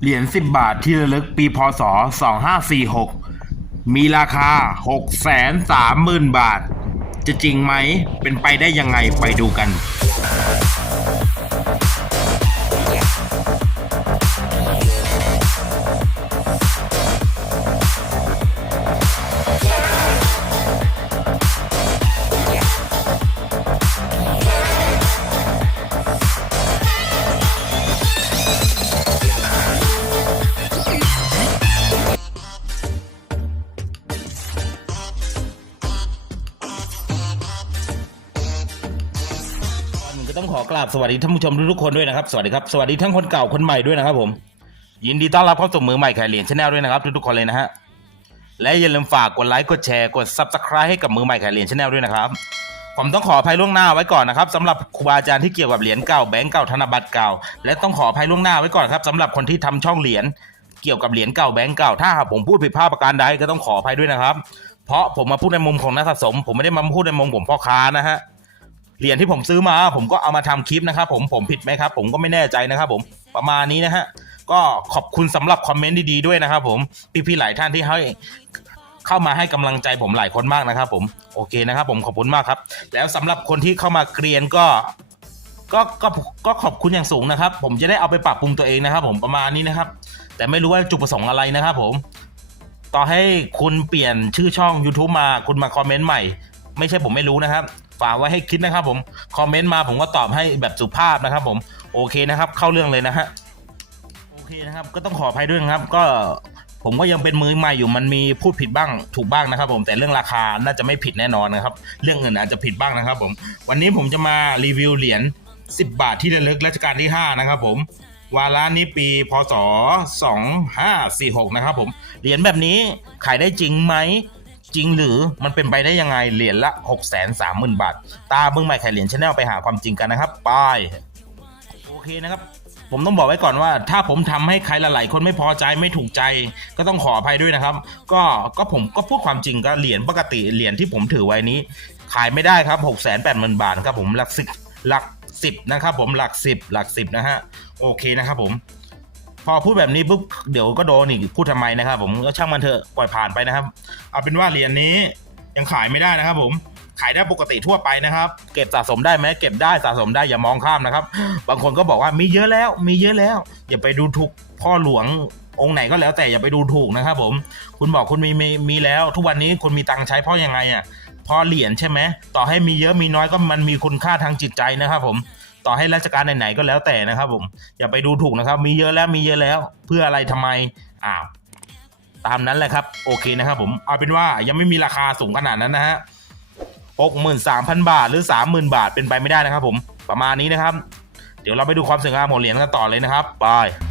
เหรียญ10บาทที่ระลึกปีพศ2546มีราคา630,000บาท จะจริงไหม เป็นไปได้ยังไงไปดูกัน ราบสวัสดีท่านผู้ชมทุกๆคนด้วยนะครับสวัสดีครับสวัสดีทั้งคนเก่าคนใหม่ด้วยนะครับ ผม ยินดีต้อนรับเข้าสู่มือใหม่ขายเหรียญชาแนลด้วยนะครับทุกๆคนเลยนะฮะและอย่าลืมฝากกดไลค์กดแชร์กด subscribe ให้กับมือใหม่ขายเหรียญชาแนลด้วยนะครับ ผมต้องขออภัยล่วงหน้าไว้ก่อนนะครับสำหรับครูบาอาจารย์ที่เกี่ยวกับเหรียญเก่าแบงก์เก่าธนบัตรเก่า และต้องขออภัยล่วงหน้าไว้ก่อนครับสำหรับคนที่ทำช่องเหรียญเกี่ยวกับเหรียญเก่าแบงก์เก่าถ้าหากผมพูดผิดพลาดประการใดก็ต้องขออภัยด้วยนะครับ เพราะผมมาพูดในมุมของนักสะสม ผมไม่ได้มาพูดในมุมผมพ่อค้านะฮะ เหรียญที่ผมซื้อมา ผมก็เอามาทำคลิปนะครับผมผมผิดไหมครับ ผมก็ไม่แน่ใจนะครับผมประมาณนี้นะฮะก็ขอบคุณสำหรับคอมเมนต์ดีๆด้วยนะครับผมพี่ๆหลายท่านที่ให้เข้ามาให้กำลังใจผมหลายคนมากนะครับ ผมโอเคนะครับ ผมขอบคุณมากครับ แล้วสำหรับคนที่เข้ามาเกรียนก็ก็ก็ก็ขอบคุณอย่างสูงนะครับ ผมจะได้เอาไปปรับปรุงตัวเองนะครับ ผมประมาณนี้นะครับ แต่ไม่รู้ว่าจุดประสงค์อะไรนะครับ ผม ต่อให้คุณเปลี่ยนชื่อช่อง YouTube มาคุณมาคอมเมนต์ใหม่ ไม่ใช่ผมไม่รู้นะครับ ฝากไว้ให้คิดนะครับผม คอมเมนต์มาผมก็ตอบให้แบบสุภาพนะครับผม โอเคนะครับ เข้าเรื่องเลยนะฮะ โอเคนะครับ ก็ต้องขออภัยด้วยนะครับ ก็ผมก็ยังเป็นมือใหม่อยู่มันมีพูดผิดบ้างถูกบ้างนะครับ ผมแต่เรื่องราคาน่าจะไม่ผิดแน่นอนนะครับ เรื่องเงินอาจจะผิดบ้างนะครับ ผม วันนี้ผมจะมารีวิวเหรียญ10 บาทที่ระลึกรัชกาลที่ 5 นะครับผมวาระนี้ปีพศ2546 นะครับผมเหรียญแบบนี้ขายได้จริงไหม จริงหรือมันเป็นไปได้ยังไงเหรียญละ6 3 0 0 0 0 บาท ตาเบื้องใหม่ขายเหรียญชาแนลไปหาความจริงกันนะครับไปโอเคนะครับผมต้องบอกไว้ก่อนว่า ถ้าผมทำให้ใครหลายๆคนไม่พอใจไม่ถูกใจ ก็ต้องขออภัยด้วยนะครับ ก็ก็ผมก็พูดความจริงก็เหรียญปกติเหรียญที่ผมถือไว้นี้ ขายไม่ได้ครับ6 8 0 0 0 0บาทครับผมหลักสิบหลักสิบนะครับผมหลักสิบหลักสิบนะฮะโอเคนะครับผม พอพูดแบบนี้ปุ๊บเดี๋ยวก็โดนอีกพูดทำไมนะครับ ผมก็ช่างมันเถอะปล่อยผ่านไปนะครับ เอาเป็นว่าเหรียญนี้ยังขายไม่ได้นะครับ ผมขายได้ปกติทั่วไปนะครับ เก็บสะสมได้ไหมเก็บได้สะสมได้อย่ามองข้ามนะครับ บางคนก็บอกว่ามีเยอะแล้ว มีเยอะแล้ว อย่าไปดูถูกพ่อหลวงองค์ไหนก็แล้วแต่อย่าไปดูถูกนะครับ ผม คุณบอกคุณมีมีมีแล้ว ทุกวันนี้คุณมีตังค์ใช้เพราะยังไงอะพราะเหรียญใช่ไหมต่อให้มีเยอะมีน้อยก็มันมีคุณค่าทางจิตใจนะครับ ผม ต่อให้ราชการไหนๆก็แล้วแต่นะครับผมอย่าไปดูถูกนะครับ มีเยอะแล้วมีเยอะแล้ว เพื่ออะไรทำไมอ้าวตามนั้นแหละครับ โอเคนะครับผมเอาเป็นว่ายังไม่มีราคาสูงขนาดนั้นนะฮะหกหมื่นสามพันบาทหรือสามหมื่นบาทเป็นไปไม่ได้นะครับผมประมาณนี้นะครับ เดี๋ยวเราไปดูความสวยงามของเหรียญกันต่อเลยนะครับไป If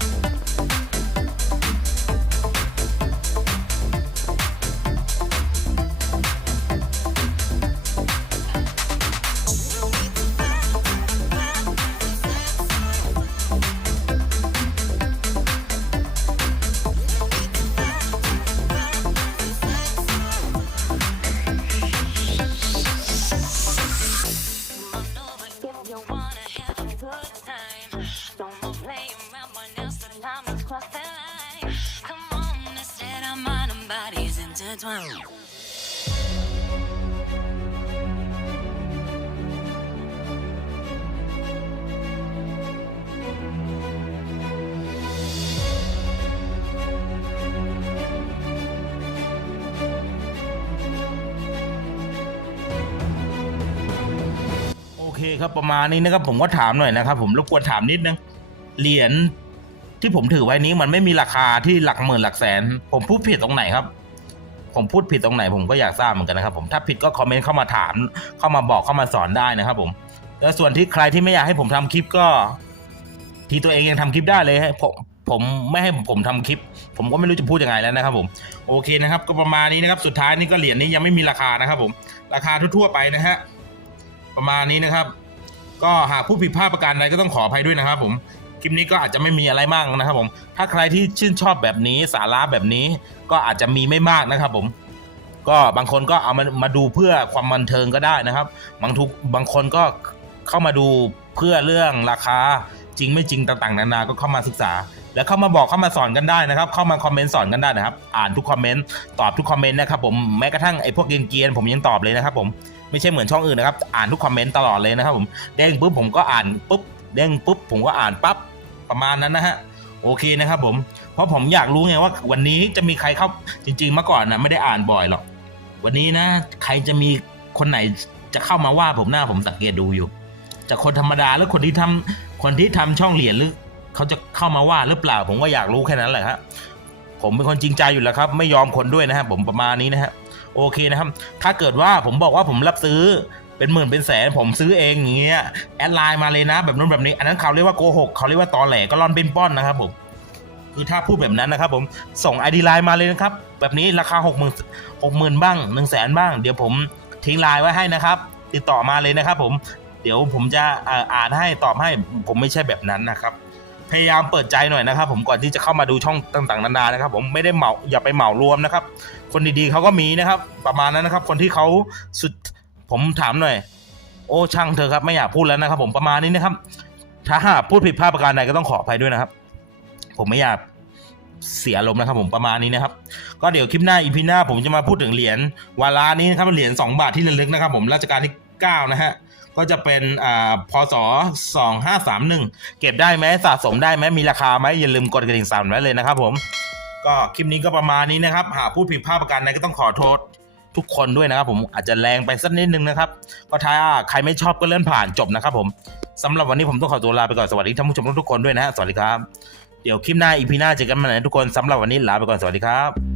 โอเคครับประมาณนี้นะครับผมก็ถามหน่อยนะครับ ผมรบกวนถามนิดนึงเหรียญที่ผมถือไว้นี้มันไม่มีราคาที่หลักหมื่นหลักแสน ผมพูดผิดตรงไหนครับ ผมพูดผิดตรงไหนผมก็อยากทราบเหมือนกันนะครับผมถ้าผิดก็คอมเมนต์เข้ามาถาม เข้ามาบอกเข้ามาสอนได้นะครับผมแล้วส่วนที่ใครที่ไม่อยากให้ผมทำคลิปก็ ที่ตัวเองยังทำคลิปได้เลยให้ผมผมไม่ให้ผมทำคลิป ผมก็ไม่รู้จะพูดยังไงแล้วนะครับผมโอเคนะครับ ก็ประมาณนี้นะครับ สุดท้ายนี่ก็เหรียญนี้ยังไม่มีราคานะครับ ผม ราคาทั่วๆไปนะฮะประมาณนี้นะครับ ก็หากผู้ผิดพลาดประการใดก็ต้องขออภัยด้วยนะครับ ผม คลิปนี้ก็อาจจะไม่มีอะไรมากนะครับผม ถ้าใครที่ชื่นชอบแบบนี้สาระแบบนี้ก็อาจจะมีไม่มากนะครับผม ก็บางคนก็เอามามาดูเพื่อความบันเทิงก็ได้นะครับ บางทุกบางคนก็เข้ามาดูเพื่อเรื่องราคาจริงไม่จริงต่างๆนานา ก็เข้ามาศึกษา แล้วเข้ามาบอกเข้ามาสอนกันได้นะครับ เข้ามาคอมเมนต์สอนกันได้นะครับ อ่านทุกคอมเมนต์ตอบทุกคอมเมนต์นะครับผมแม้กระทั่งไอ้พวกเกียนผมยังตอบเลยนะครับผมไม่ใช่เหมือนช่องอื่นนะครับ อ่านทุกคอมเมนต์ตลอดเลยนะครับผมเด้งปุ๊บผมก็อ่านปุ๊บเด้งปุ๊บผมก็อ่านปั๊บ ประมาณนั้นนะฮะโอเคนะครับผม เพราะผมอยากรู้ไงว่าวันนี้จะมีใครเข้าจริง ๆ เมื่อก่อนนะไม่ได้อ่านบ่อยหรอก วันนี้นะ ใครจะมีคนไหนจะเข้ามาว่าผมหน้าผมสังเกตดูอยู่จากคนธรรมดาแล้วคนที่ทำคนที่ทำช่องเหรียญหรือเขาจะเข้ามาว่าหรือเปล่า ผมก็อยากรู้แค่นั้นแหละครับผมเป็นคนจริงใจอยู่แล้วครับ ไม่ยอมคนด้วยนะครับผมประมาณนี้นะฮะโอเคนะครับ ถ้าเกิดว่าผมบอกว่าผมรับซื้อ เป็นหมื่นเป็นแสนผมซื้อเองอย่างเงี้ยแอดไลน์มาเลยนะ แบบนู้นแบบนี้ อันนั้นเขาเรียกว่าโกหกเขาเรียกว่าตอแหลก็ร่อนเป็นป้อนนะครับผมคือถ้าพูดแบบนั้นนะครับผมส่งไอดีไลน์มาเลยนะครับ แบบนี้ราคาหกหมื่นหกหมื่นบ้างหนึ่งแสนบ้าง เดี๋ยวผมทิ้งไลน์ไว้ให้นะครับ ติดต่อมาเลยนะครับ ผมเดี๋ยวผมจะอ่าอ่านให้ตอบให้ผมไม่ใช่แบบนั้นนะครับ พยายามเปิดใจหน่อยนะครับ ผมก่อนที่จะเข้ามาดูช่องต่างๆนานานะครับ ผมไม่ได้เหมาอย่าไปเหมารวมนะครับ คนดีๆเขาก็มีนะครับ ประมาณนั้นนะครับ คนที่เขาสุด ผมถามหน่อย โอ้ช่างเธอครับไม่อยากพูดแล้วนะครับผมประมาณนี้นะครับ ถ้าหากพูดผิดพลาดประการใดก็ต้องขออภัยด้วยนะครับ ผมไม่อยากเสียลมณ์นะครับผมประมาณนี้นะครับ ก็เดี๋ยวคลิปหน้าอีพีหน้าผมจะมาพูดถึงเหรียญวาลานี้นะครับเหรียญ2บาทที่ระลึกนะครับผมรัชกาลที่ 9 นะฮะก็จะเป็นอ่าพศ2531 เก็บได้ไหมสะสมได้ไหมมีราคาไหมอย่าลืมกดกระดิ่งสั่นไว้เลยนะครับผมก็คลิปนี้ก็ประมาณนี้นะครับ หากพูดผิดพลาดประการใดก็ต้องขอโทษ ทุกคนด้วยนะครับผมอาจจะแรงไปสักนิดนึงนะครับก็ถ้าใครไม่ชอบก็เลื่อนผ่านจบนะครับผมสำหรับวันนี้ผมต้องขอตัวลาไปก่อนสวัสดีท่านผู้ชมทุกคนด้วยนะฮะสวัสดีครับ เดี๋ยวคลิปหน้าอีพีหน้าเจอกันใหม่นะทุกคนสำหรับวันนี้ลาไปก่อนสวัสดีครับ